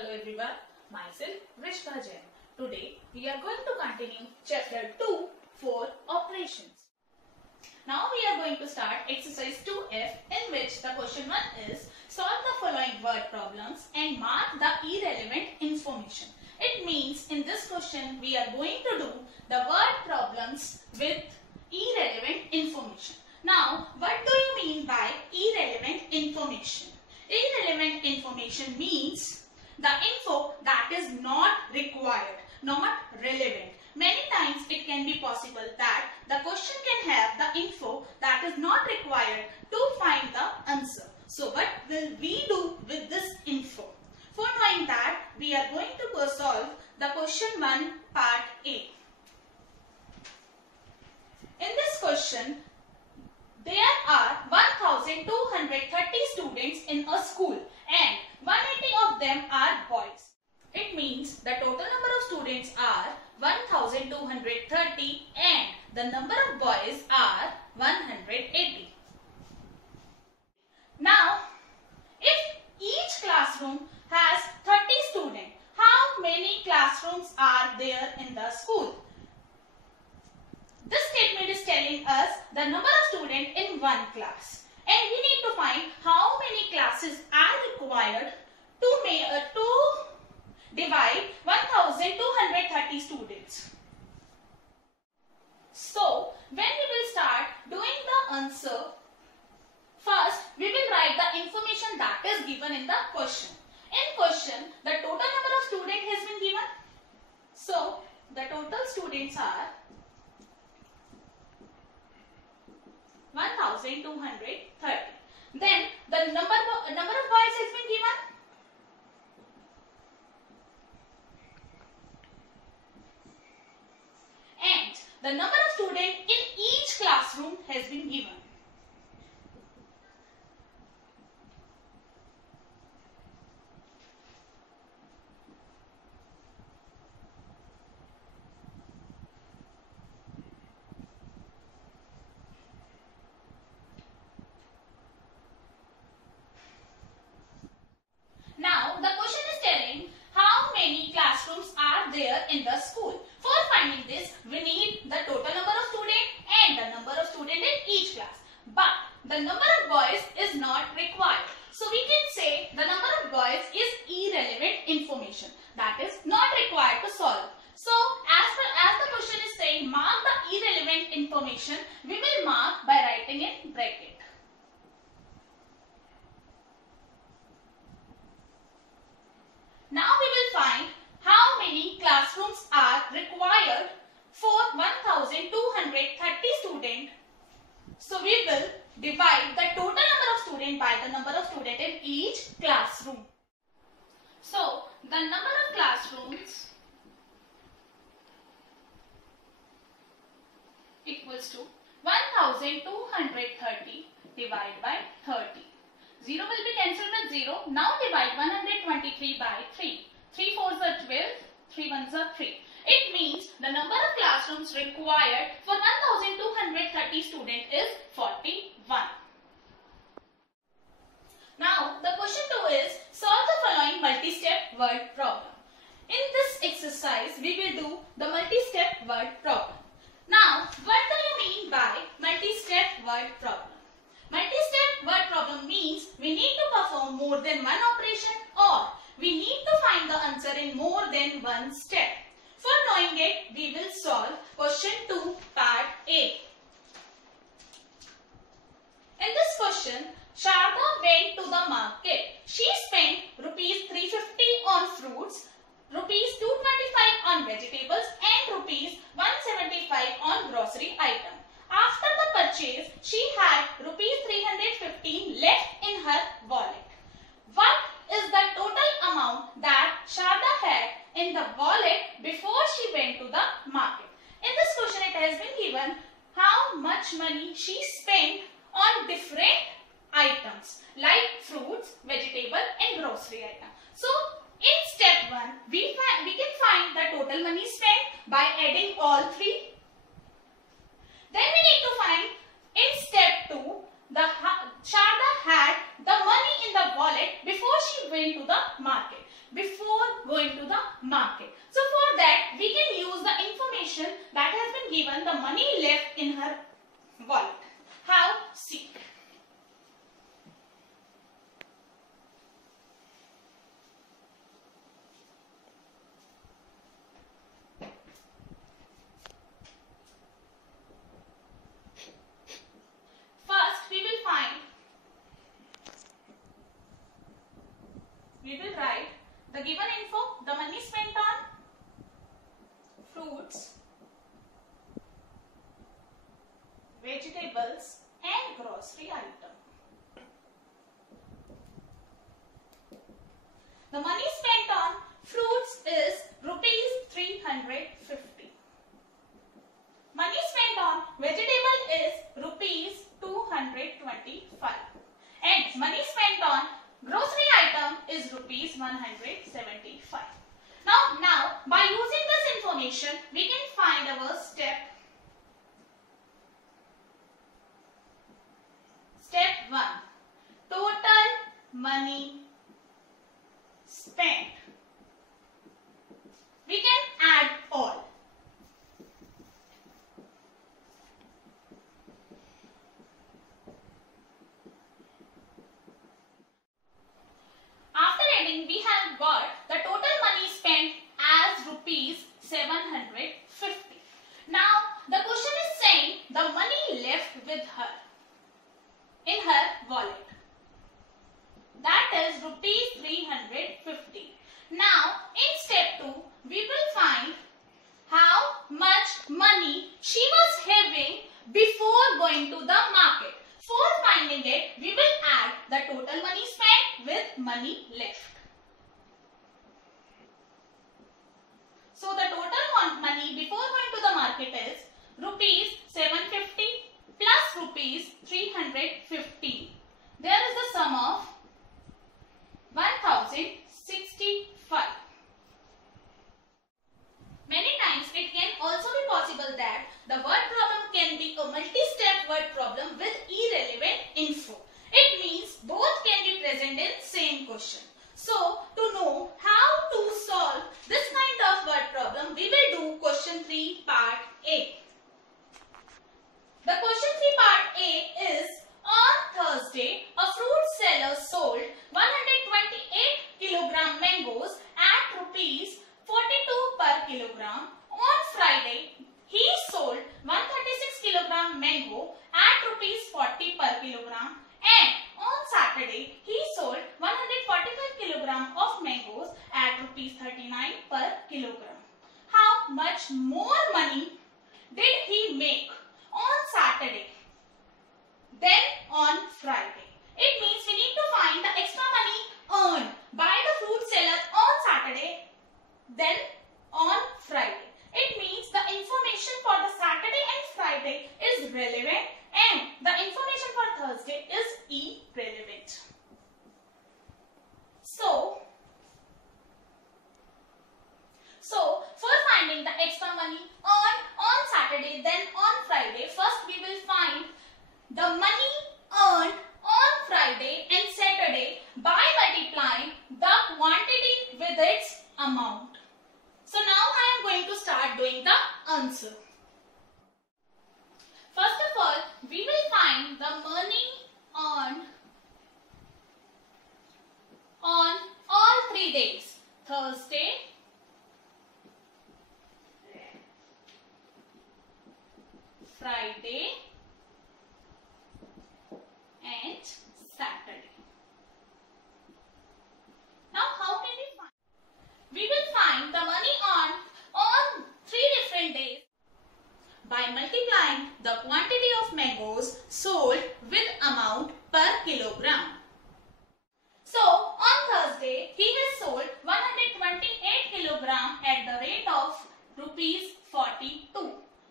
Hello everyone, myself Rishka Jain. Today we are going to continue chapter 2 for operations. Now we are going to start exercise 2F in which the question 1 is solve the following word problems and mark the irrelevant information. It means in this question we are going to do the word problems with irrelevant information. Now what do you mean by irrelevant information? Irrelevant information means the info that is not required, not relevant. Many times it can be possible that the question can have the info that is not required to find the answer. So what will we do with this info? For knowing that, we are going to solve the question 1 part A. In this question, there are 1230 students in a school and 180 of them are boys. It means the total number of students are 1230 and the number of boys are 180. Now, if each classroom has 30 students, how many classrooms are there in the school? This statement is telling us the number of students in one class, and we need to find how many classes are required to divide 1230 students. So, when we will start doing the answer, first we will write the information that is given in the question. In question, the total number of students has been given. So, the total students are 1230. Then the number of boys has been given. And the number of students in each classroom has been given. Now, the question is telling how many classrooms are there in the school. For finding this, we need the total number of students and the number of students in each class. But the number of boys is not required. So, we can say the number of boys is irrelevant information. That is not required to solve. So, as the question is saying mark the irrelevant information, we will mark by writing in bracket. Now we will find how many classrooms are required for 1230 students. So we will divide the total number of students by the number of students in each classroom. So the number of classrooms equals to 1230 divided by 30. 0 will be cancelled with 0. Now divide 123 by 3. 3 4s are 12, 3 1s are 3. It means the number of classrooms required for 1230 students is 41. Now the question 2 is solve the following multi-step word problem. In this exercise we will do the multi-step word problem. Now what do you mean by multi-step word problem? Multi-step word problem means we need to perform more than one operation or we need to find the answer in more than one step. For knowing it, we will solve question 2 part A. In this question, Sharda went to the market. She spent rupees 350 on fruits, rupees 225 on vegetables and rupees 175 on grocery items. After the purchase, she had rupees 315 left in her wallet. What is the total amount that Sharda had in the wallet before she went to the market? In this question, it has been given how much money she spent on different items like fruits, vegetable and grocery items. So, in step 1, we can find the total money spent by adding all three. Then we need to find in step 2 Sharda had the money in the wallet before she went to the market. before going to the market. So for that we can use the information that has been given, the money left in her wallet. How? See. We will write the given info, the money spent on fruits, vegetables and grocery item. The money spent on fruits is rupees 350. Money spent on vegetable is rupees 225. And money spent on grocery item is rupees 175. Now by using this information we can find our step 1. Total money spent. We can add all. We have got the total money spent as rupees 750. Now the question is saying the money left with her in her wallet, that is rupees 350. Now in step 2 we will find how much money she was having before going to the market. For finding it we will add the total money spent with money left. So the total money before going to the market is rupees 750 plus rupees 350. There is the sum of 1065. Many times it can also be possible that the word problem can be a multi-step word problem with irrelevant info. It means both can be present in same question. So to know how to solve this kind of word problem, we will do question 3 part A. The question 3 part A is, on Thursday a fruit seller sold 128 kilogram mangoes at rupees 42 per kilogram. On Friday he sold 136 kilogram mango at rupees 40 per kilogram, and on Saturday he sold 145 kilogram of mangoes at rupees 39 per kilogram. How much more money did he make on Saturday than on Friday? It means we need to find the extra money earned by the fruit seller on Saturday then on Friday. It means the information for the Saturday and Friday is relevant and the information for Thursday is irrelevant. So for finding the extra money earned on Saturday then on Friday, first we will find the money earned on Friday and Saturday by multiplying the quantity with its amount. So now I am going to start doing the answer. First of all, we will find the money earned on all 3 days: Thursday, Friday and Saturday. Now how can we find? We will find the money earned on 3 different days by multiplying the quantity of mangoes sold with amount per kilogram. So on Thursday he has sold 128 kilogram at the rate of rupees 42.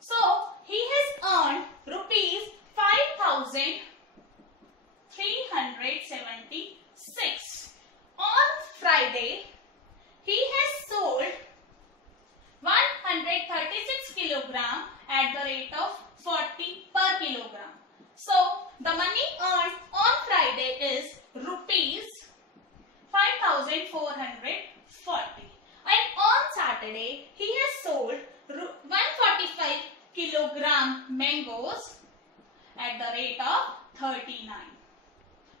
So he has earned rupees 5,376. On Friday he has sold 136 kilogram at the rate of 40 per kilogram. So the money earned on Friday is rupees 5,450. Saturday, he has sold 145 kilogram mangoes at the rate of 39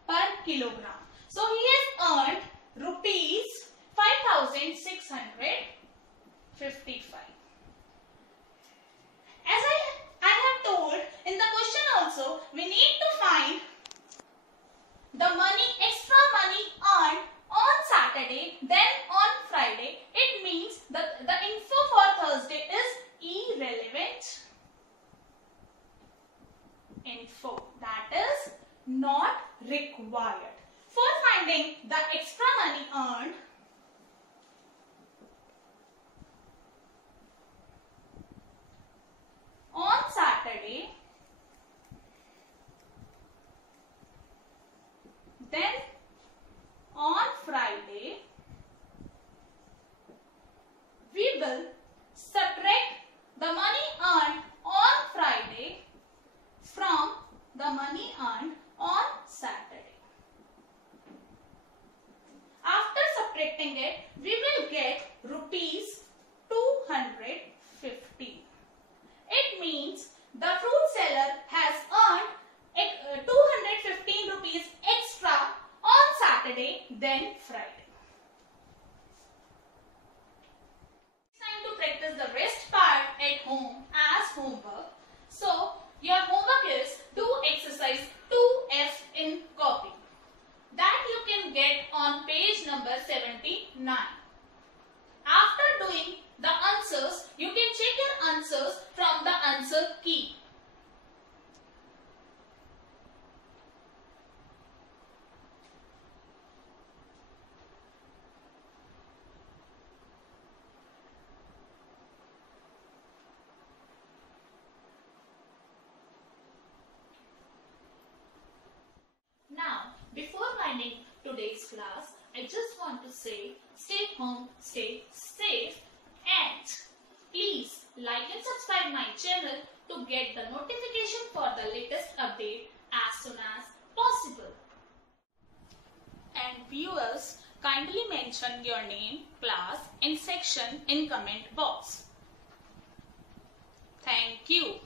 per kilogram. So he has earned rupees 5,655. As I have told in the question also, we need to find the money, extra money earned on Saturday, then on Friday. It means that the info for Thursday is irrelevant info, that is not required. For finding the extra money earned, on Saturday, then on Friday, we will subtract the money earned on Friday from the money earned on Saturday. After subtracting it, we will get rupees 250. It means the fruit seller has earned 215 rupees extra on Saturday than Friday. It's time to practice the rest part at home as homework. So, your homework is do exercise 2F in copy. That you can get on page number 79. After doing the answers, you can check your answers from the answer key. Now, before winding today's class, I just want to say stay home, stay safe, and please like and subscribe my channel to get the notification for the latest update as soon as possible. And viewers, kindly mention your name, class and section in comment box. Thank you.